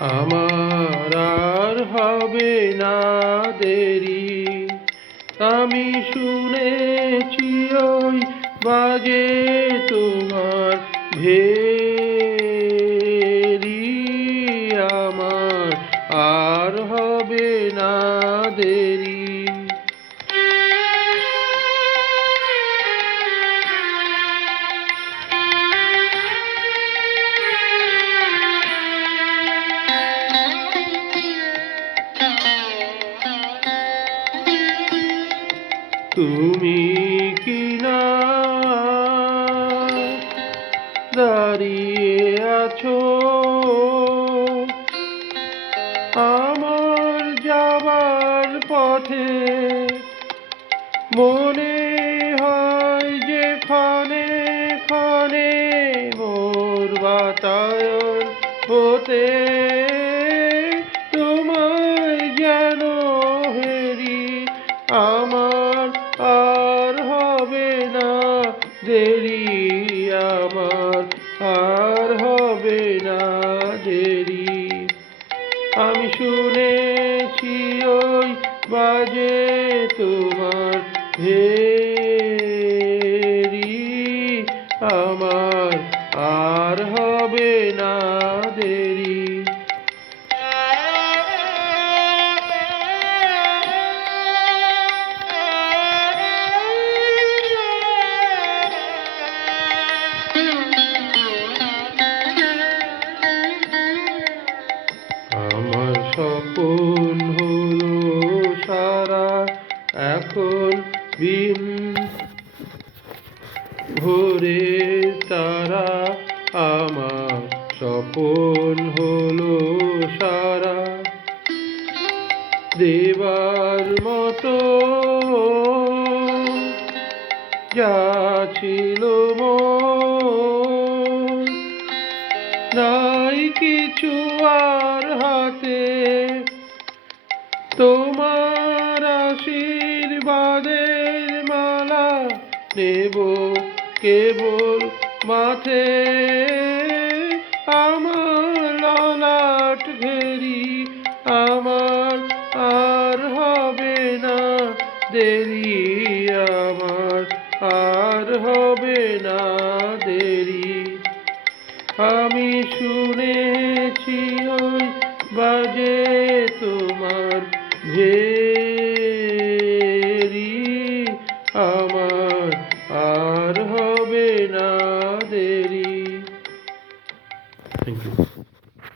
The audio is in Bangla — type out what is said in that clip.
আমার আর হবে না দেরি। আমি শুনেছি ওই বাজে তোমার ভেরি। আমার আর হবে না দেরি। তুমি কি না দাঁড়িয়ে আছো। আমার যাবার পথে মনে হয় যে ক্ষণে ক্ষণে মোর বাতায়ন হতে দেরি আমার, আর হবে না দেরি। আমি শুনেছি ওই বাজে তোমার ভেরি আমার, আর হবে না দেরি। এখন বিন ভোরে তারা আমার স্বপন হলো সারা। দেবার মতো যা ছিল নাই কিছু আর হাতে। তোমার আশীর্বাদের মালা নেব কেবল মাথে আমার ললাট ঘেরি আমার আর হবে না দেরি, আমার আর হবে না দেরি। আমি শুনেছি ওই বাজে তোমার ভেরি। আর হবে না দেরি থ্যাংক ইউ